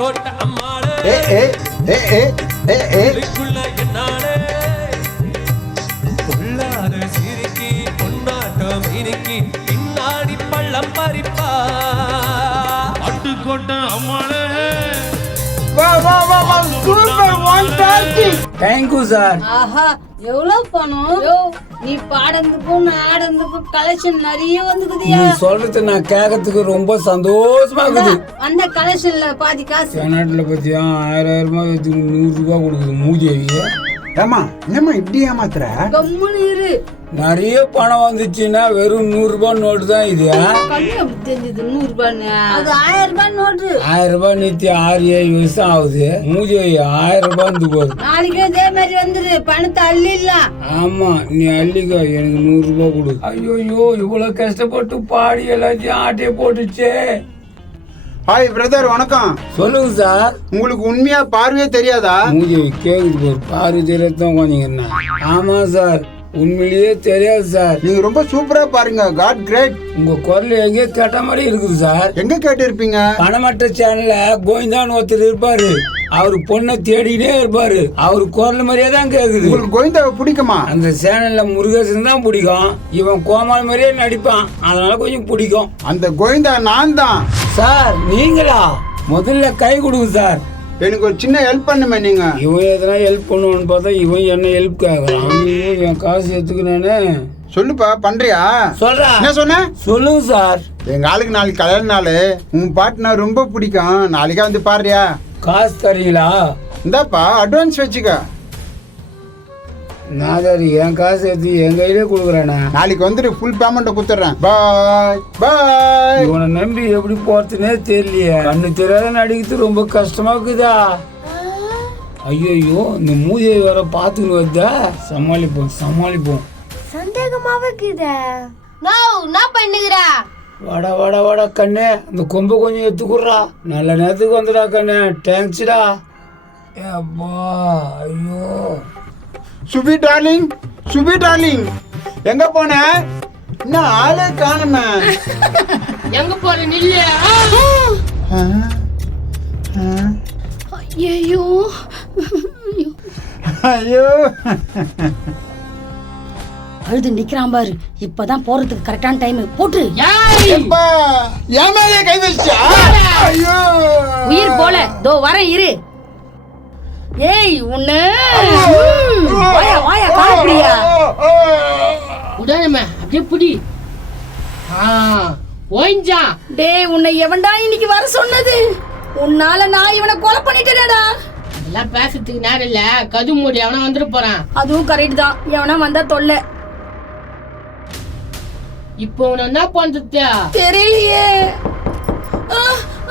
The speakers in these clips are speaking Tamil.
பட்டுக்கோட்டை அம்மாளே என்னாலே பொல்லாத சிரிக்கி பொன்னாட்டம் இனிக்கி பின்னாடி பள்ளம் பறிப்பா பட்டுக்கோட்டை அம்மாளே. சூப்பர் 130. Thank you sir. ஆஹா எவ்வளவு பணம்? நீ பாடந்துக்கும் ஆடந்துக்கும் கலெக்ஷன் நிறைய வந்துக்குதியா. நீ சொல்றது நான் கேட்கறதுக்கு ரொம்ப சந்தோஷமா இருக்குது. அந்த கலெக்ஷன்ல பாதி காசு கர்நாடகல பத்தியா 1000 ரூபாய் வச்சு 100 ரூபாய் கொடுக்குது மூதேவி. ஏமா என்னம்மா இப்படி ஏமாத்துற? கம்முன்னு இரு. நிறைய பணம் வந்துச்சுன்னா வெறும் 100 ரூபாய் நோட்டு தான் இது. கம்மி அப்படி தெரிஞ்சது 100 ரூபான்னு. அது 1000 ரூபாய் நோட்டு. 1000 ரூபாய் நிறுத்தி 6-7 வருஷம் ஆகுது. மூதேவி 1000 ரூபாய் வந்து போகுது. நாளைக்கு இதே மாதிரி வந்துரு பணத்தை அள்ளிடலாம். ஆமா நீ அள்ளிக்கோ, எனக்கு 100 ரூபாய் கொடு. ஐயோ இவ்வளவு கஷ்டப்பட்டு பாடி எல்லாத்தையும் ஆட்டையை போட்டுச்சே. ஹாய் பிரதர், வணக்கம். சொல்லுங்க சார். உங்களுக்கு உண்மையா பார்வையே தெரியாதா? மூதேவி கேக்குது ஒரு பார்வை தெரியத்தான் உட்காந்துங்க. ஆமா சார், உண்மையிலேயே தெரியாது சார். நீங்க ரொம்ப சூப்பரா பாருங்க. God great. உங்க குரல் எங்கேயோ கேட்ட மாதிரி இருக்குது சார். எங்க கேட்டு இருப்பீங்க? பணமற்ற சேனல்ல கோவிந்தான்னு ஒருத்தர் இருப்பாரு. அவரு பொண்ணை தேடிக்கிட்டே இருப்பாரு. அவரு குரல் மாதிரியே தான் கேக்குது. உங்களுக்கு கோவிந்தாவை பிடிக்குமா? அந்த சேனல்ல முருகேசன் தான் பிடிக்கும். இவன் கோமாள் மாதிரியே நடிப்பான், அதனால கொஞ்சம் பிடிக்கும். அந்த கோவிந்தா நான் தான் சார். நீங்களா? முதல்ல கை கொடுங்க சார். எனக்கு ஒரு சின்ன ஹெல்ப் பண்ணுமே நீங்க. இவன் எதனா ஹெல்ப் பண்ணுவான்னு பார்த்தா இவன் என்ன ஹெல்ப் கேட்கறான். என் காசு எடுத்துக்கிறானே. சொல்லுப்பா, பண்றியா? சொல்றா. என்ன சொன்ன? சொல்லுங்க சார். எங்க ஆளுக்கு நாளைக்கு கல்யாண நாள். உன் பாட்டுனா ரொம்ப பிடிக்கும். நாளைக்கா வந்து பாடுறியா? காசு தரீங்களா? இந்தாப்பா அட்வான்ஸ் வச்சுக்க. நாதாரி என் காசு எடுத்து என் கையிலே கொடுக்குறேண்ணா. நாளைக்கு வந்துட்டு ஃபுல் பேமெண்ட்டை கொடுத்துட்றேன். பாய் பாய். இவனை நம்பி எப்படி போறதுனே தெரியலையே. கண்ணு தெரியாத நடிக்கிறது ரொம்ப கஷ்டமா இருக்குதா. ஐயோ இந்த மூதியை வர பாத்துன்னு வருதா. சமாளிப்போம். சந்தேகமாவே இருக்குதே. நான் பண்ணுகிறா. வாடா கண்ணே, இந்த கொம்பை கொஞ்சம் எடுத்துக்குறா. நல்ல நேரத்துக்கு வந்துடா கண்ணே. தேங்க்ஸ்டா. அப்பா ஐயோ. சுபி டார்லிங் எங்க போன? இன்னும் ஆளே காணுமே. எங்க போற நில்ல. ஐயோ ஐயோ அழுது நிக்கிறான் பாரு. இப்பதான் போறதுக்கு கரெக்டான டைம். போட்டு எப்பா என் மேலே கை வச்சா? ஐயோ உயிர் போல தோ வர இரு. ஏய் உன்ன வாயா காப்பிடியா உடனே அப்படியே புடி. ஓய்ஞ்சா. டேய் உன்னை எவன்டா இன்னைக்கு வர சொன்னது? உன்னால நான் இவனை கொலை பண்ணிட்டேனடா. அதெல்லாம் பேசுறதுக்கு நேரம் இல்ல. கது மூடி அவனா வந்துட்டு போறான். அதுவும் கரெக்ட் தான். எவனா வந்தா தொல்லை. இப்போ உன என்ன பண்றது தெரியலையே.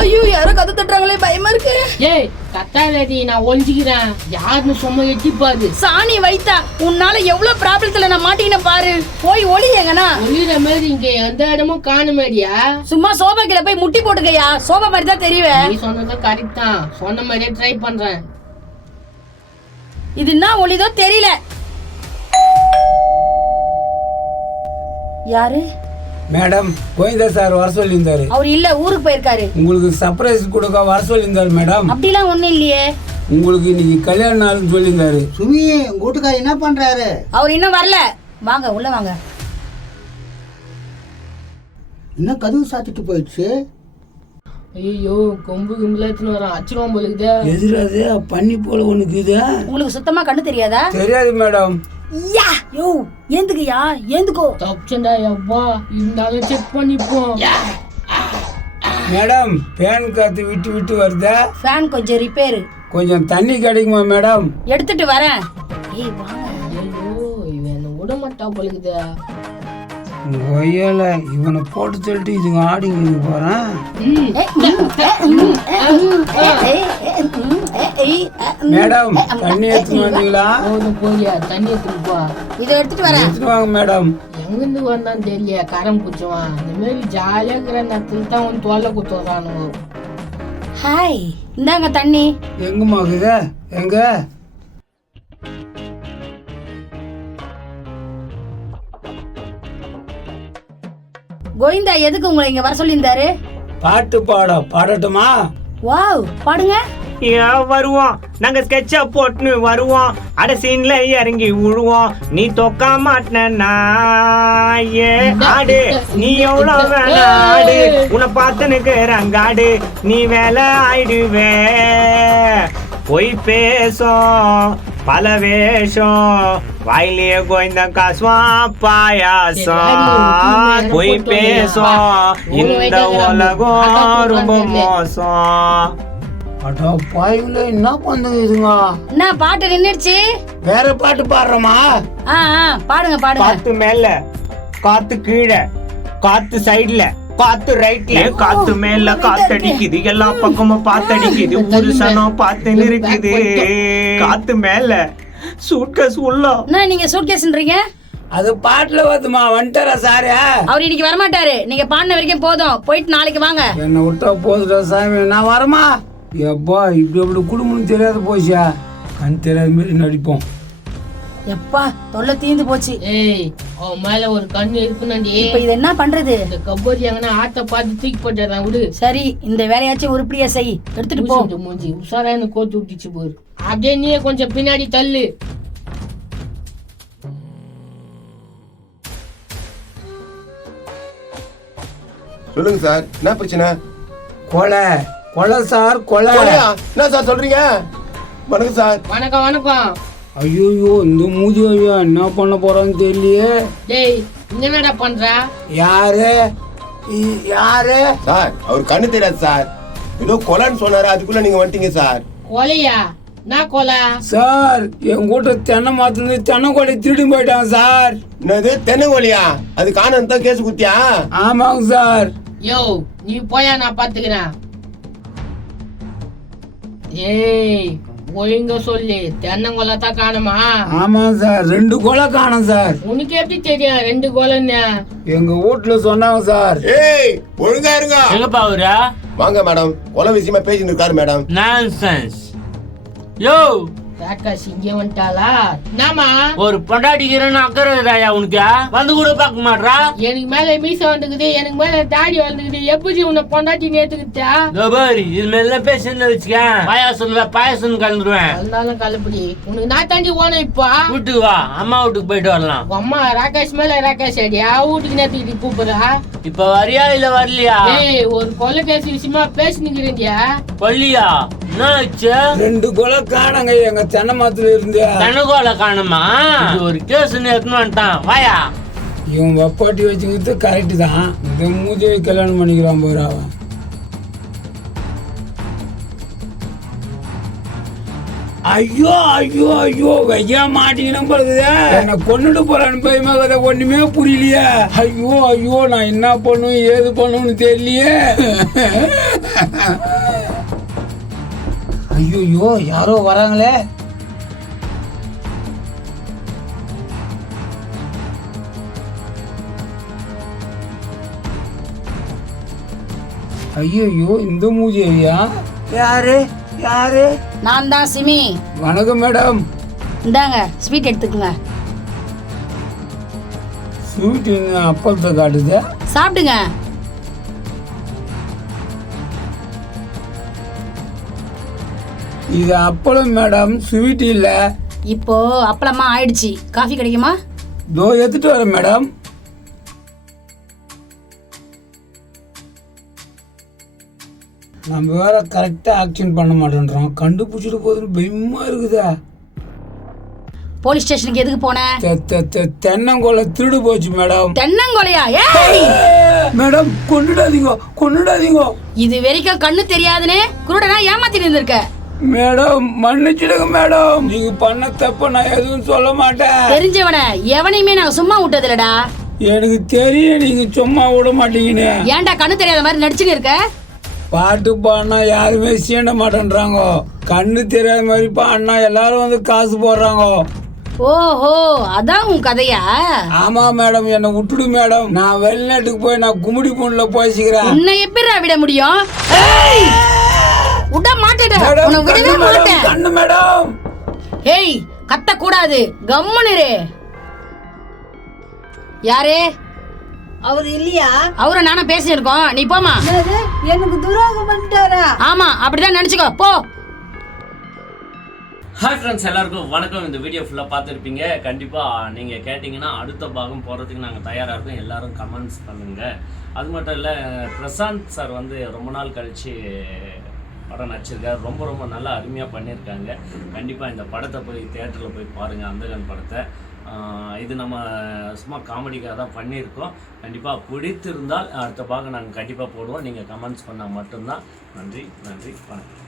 ஐயோ யாரோ கதை தட்டுறாங்களே, பயமா இருக்கு. ஏய் கத்தாலடி, நான் ஒளிஞ்சுக்கிறேன். யாருன்னு சும்மா எட்டிப்பாரு. சாணி வைத்தா உன்னால எவ்வளவு ப்ராப்ளத்துல நான் மாட்டீங்க பாரு. போய் ஒளி எங்கனா. ஒளிற மாதிரி இங்க எந்த இடமும் காணுமேடியா. சும்மா சோபா கீழ போய் முட்டி போட்டுக்கையா. சோபா மாதிரி தான் தெரியுவே. நீ சொன்னது கரெக்ட் தான். சொன்ன மாதிரியே ட்ரை பண்றேன். இது என்ன ஒளிதோ தெரியல. யாரு? மேடம், கோவிந்தா சார் வர சொல்லியிருந்தாரு. அவர் இல்ல, ஊருக்கு போயிருக்காரு. உங்களுக்கு சர்ப்ரைஸ் கொடுக்க வர சொல்லியிருந்தாரு மேடம். அப்படிலாம் ஒண்ணும் இல்லையே. உங்களுக்கு இன்னைக்கு கல்யாண நாள்னு சொல்லியிருந்தாரு. சுமி கூட்டுக்கார என்ன பண்றாரு? அவர் இன்னும் வரல. வாங்க உள்ள வாங்க. இன்னும் கதவு சாத்திட்டு போயிடுச்சு. ஐயோ கொம்பு கும்பலாத்துன்னு வரான். அச்சுருவான் போலுக்குதே. எதிராது பண்ணி போல ஒண்ணுக்கு இது. உங்களுக்கு சுத்தமா கண்ணு தெரியாதா? தெரியாது மேடம். யா யோ ஏந்துக்குயா, ஏந்துக்கோ. தப்பிச்சண்டா அப்பா. இருந்தாலும் செக் பண்ணிப்போம். மேடம், ஃபேன் காத்து விட்டு வருதா? ஃபேன் கொஞ்சம் ரிப்பேர். கொஞ்சம் தண்ணி கிடைக்குமா மேடம்? எடுத்துட்டு வரேன். ஏய் வாங்க. ஐயோ இவன் என்ன விட மாட்டா போலுக்குதே. ஒய்யல இவனை போட்டு சொல்லிட்டு இதுங்க ஆடிங்க போறேன். மேடம், தண்ணி எடுத்துட்டு வந்தீங்களா? போலியா தண்ணி எடுத்துப்பா. இதை எடுத்துட்டு வரேன். எடுத்துட்டு வாங்க மேடம். எங்கிருந்து வந்தான் தெரியலையா. கரம் குச்சுவான். இந்த மாதிரி ஜாலியா இருக்கிற நேரத்துல தான் வந்து தோலை குத்துறானுங்க. ஹாய், இந்தாங்க தண்ணி. எங்கம்மா இருக்குது? எங்க? கோவிந்தா எதுக்கு உங்களை இங்க வர சொல்லியிருந்தாரு? பாடட்டுமா? வாவ், பாடுங்க. வருவோம் நாங்க ஸ்கெட்சா போட்டுன்னு வருவோம், அட சீன்ல இறங்கி விழுவோம், நீ தொக்க மாட்டேன்னா ஆடு, நீ எவ்வளவு வேணா ஆடு, உன்னை பார்த்துனுக்கு ரங்காடு, நீ வேலை ஆயிடுவே, பொய் பேசும் பல வேஷம், வாயிலேயே கோய்ந்த காசுவான் பாயாசம், பொய் பேசும் இந்த உலகம் ரொம்ப மோசம். அடா பாய்களே, என்ன பண்ணுதுங்க? என்ன பாட்டு நின்னுடுச்சு? வேற பாட்டு பாடுறோமா? பாடுங்க பாடுங்க. காத்து மேல, காத்து கீழே, காத்து சைடுல, காத்து ரைட்ல, காத்து மேல காத்தடிக்குது, எல்லா பக்கமும் பாத்தடிக்குது, புருஷனும் பார்த்து இருக்குது, காத்து மேல சூட்கேஸ் உள்ள. என்ன நீங்க சூட்கேஸ்ன்றீங்க? அது பாட்டுல வருதுமா, வந்துட்டாரா சாரு? அவர் இன்னைக்கு வரமாட்டாரு, நீங்க பாடின வரைக்கும் போதும், போயிட்டு நாளைக்கு வாங்க. என்ன விட்டா போதுடா சாமி, நான் வரமா? எப்பா இப்படி அப்படி குடும்பம்னு தெரியாத போச்சா, கண் தெரியாத மாரி நடிப்போம். எப்பா தொல்லை தீந்து போச்சு. ஏய், அவன் மேல ஒரு கண்ணு இருக்குனாண்டி. இப்ப இது என்ன பண்றது? இந்த கபோதி எங்கன்னா ஆத்த பார்த்து தூக்கி போட்டுறான் விடு. சரி, இந்த வேலையாச்சும் உருப்படியா செய், எடுத்துட்டு போ. மூஞ்சி உஷாரான்னு கோத்து விட்டுச்சு போரு. அப்படியே நீயே கொஞ்சம் பின்னாடி தள்ளு. சொல்லுங்க சார், என்ன பிரச்சனை? கொலை கொலை சார், கொலை. என்ன சார் சொல்றீங்க? வணக்கம் சார். வணக்கம் வணக்கம். ஐயோ இந்த மூதி ஐயோ என்ன பண்ண போறான்னு தெரியலையே. டேய், இங்க என்னடா பண்ற? யாரு யாரு? சார், அவர் கண்ணு தெரியாது சார், ஏதோ கொலைன்னு சொன்னாரு, அதுக்குள்ள நீங்க வந்துட்டீங்க சார். கொலையா? நான் கொலை சார், என் கூட்ட தென்னை மாத்துல தென்னை கொலை திருடி போயிட்டாங்க சார். என்னது தென்னங்கோலியா? அது காணம் தான் கேஸ் குத்தியா? ஆமாங்க சார். யோ, நீ போயா, நான் பாத்துக்கிறேன். ஏய், ஒழுங்க சொல்லு, தென்னங்கொலை தான் காணுமா? ஆமா சார், 2 கொலை காணும் சார். உனக்கு எப்படி தெரியும் 2 கொலைன்னு? எங்க வீட்டுல சொன்னாங்க சார். ஏய், ஒழுங்கா இருங்க. எங்கப்பா அவரா? வாங்க மேடம், கொலை விஷயமா பேசிட்டு இருக்காரு மேடம். நான்சென்ஸ். யோ, ராகாஷ் இங்கே வந்துட்டாளா? நாமா ஒரு பொண்டாட்டிக்கிறன்னு அக்கறை தாயா உனக்கு? வந்து கூட பார்க்க மாட்டா? எனக்கு மேல மீச வந்துக்குது, எனக்கு மேல தாடி வந்துக்குது, எப்படி உன்னை பொண்டாட்டி நேத்துக்கிட்டா? இது மேல பேசுன்னு வச்சுக்க, பாயாசம் கலந்துருவேன். அதனால கலப்படி உனக்கு நான் தாண்டி ஓன. இப்ப வீட்டுக்கு வா, அம்மா வீட்டுக்கு போயிட்டு வரலாம். அம்மா ராகாஷ் மேல ராகாஷ் அடியா வீட்டுக்கு நேத்துக்கிட்டு கூப்பிடுறா? இப்ப வரியா இல்ல வரலையா? ஏய், ஒரு கொலை கேஸ் விஷயமா பேசினுக்கிறேன்டியா. பள்ளியா? என்ன ஆச்சு? 2 கொலை காணங்க எங்க தென்னை மாத்துல இருந்து. தென்னகோலை காணுமா? ஒரு கேஸ் எடுத்துன்னு வந்துட்டான். வாயா. இவன் வப்பாட்டி வச்சுக்கிறது கரெக்ட் தான். இந்த மூஜையை கல்யாணம் பண்ணிக்கிறான் போற அவன். ஐயோ ஐயோ ஐயோ, வையா மாட்டிக்கணும் பழகுதே. என்ன கொண்டுட்டு போறான்னு பயமா கதை, ஒண்ணுமே புரியலையே. ஐயோ ஐயோ, நான் என்ன பண்ணும் ஏது பண்ணுன்னு தெரியலையே. ஐயோ யாரோ வராங்களே. ஐயோ இந்த மூஜி ஐயா. யாரு யாரு? நான் தான் சிமி. வணக்கம் மேடம். இந்தாங்க ஸ்வீட் எடுத்துக்கோங்க. ஸ்வீட் அப்பளத்தை காட்டுது, சாப்பிடுங்க. இது அப்பளம் மேடம், ஸ்வீட் இல்ல. இப்போ அப்பளமா ஆயிடுச்சு. காஃபி கிடைக்குமா? தோ எடுத்துட்டு வரேன் மேடம். நம்ம வேற கரெக்டா ஆக்ஷன் பண்ண மாட்டேன்றோம், கண்டுபிடிச்சிட்டு போதுன்னு பயமா இருக்குதா. போலீஸ் ஸ்டேஷனுக்கு எதுக்கு போன? தென்னங்கொலை திருடு போச்சு மேடம். தென்னங்கொலையா? மேடம் கொண்டுடாதீங்க கொண்டுடாதீங்க. இது வரைக்கும் கண்ணு தெரியாதுன்னு குருடனா ஏமாத்தி இருந்திருக்க. மேடம் மன்னிச்சிடுங்க மேடம், நீங்க பண்ண தப்ப நான் எதுவும் சொல்ல மாட்டேன். தெரிஞ்சவன எவனையுமே நாங்க சும்மா விட்டது இல்லடா. எனக்கு தெரியும் நீங்க சும்மா விட மாட்டீங்கன்னு. ஏன்டா கண்ணு தெரியாத மாதிரி நடிச்சுன்னு இருக்க? பாட்டு பாடினா யாருமே சீண்ட மாட்டேன்றாங்க, கண்ணு தெரியாத மாதிரி பாடினா எல்லாரும் வந்து காசு போடுறாங்க. ஓஹோ, அதான் உன் கதையா? ஆமா மேடம், என்ன விட்டுடு மேடம், நான் வெளிநாட்டுக்கு போய் நான் கும்மிடி பொண்ணுல போய்ச்சிக்கிறேன். உன்னை எப்படி விட முடியும்? விட மாட்டேன், உன்னை விடவே மாட்டேன். கண்ணு மேடம். ஏய், கத்த கூடாது, கம்முனு இரு. யாரே? அவர் இல்லையா? அவரை நானா பேசியிருக்கோம், நீ போமா. என்னது? எனக்கு துரோகம் பண்ணிட்டாரா? ஆமா, அப்படிதான் நினைச்சுக்கோ, போ. ஹாய் ஃப்ரெண்ட்ஸ், எல்லாருக்கும் வணக்கம். இந்த வீடியோ ஃபுல்லாக பார்த்துருப்பீங்க. கண்டிப்பாக நீங்கள் கேட்டிங்கன்னா அடுத்த பாகம் போகிறதுக்கு நாங்கள் தயாராக இருக்கோம். எல்லோரும் கமெண்ட்ஸ் பண்ணுங்கள். அது மட்டும் இல்லை, பிரசாந்த் சார் வந்து ரொம்ப நாள் கழித்து படம் நடிச்சிருக்காரு. ரொம்ப ரொம்ப நல்லா அருமையாக பண்ணியிருக்காங்க. கண்டிப்பாக இந்த படத்தை போய் தியேட்டரில் போய் பாருங்கள், அந்தகன் படத்தை. இது நம்ம சும்மா காமெடிக்காக தான் பண்ணியிருக்கோம். கண்டிப்பாக பிடித்திருந்தால் அடுத்த பாகம் நாங்கள் கண்டிப்பாக போடுவோம். நீங்கள் கமெண்ட்ஸ் பண்ணால் மட்டும்தான். நன்றி, வணக்கம்.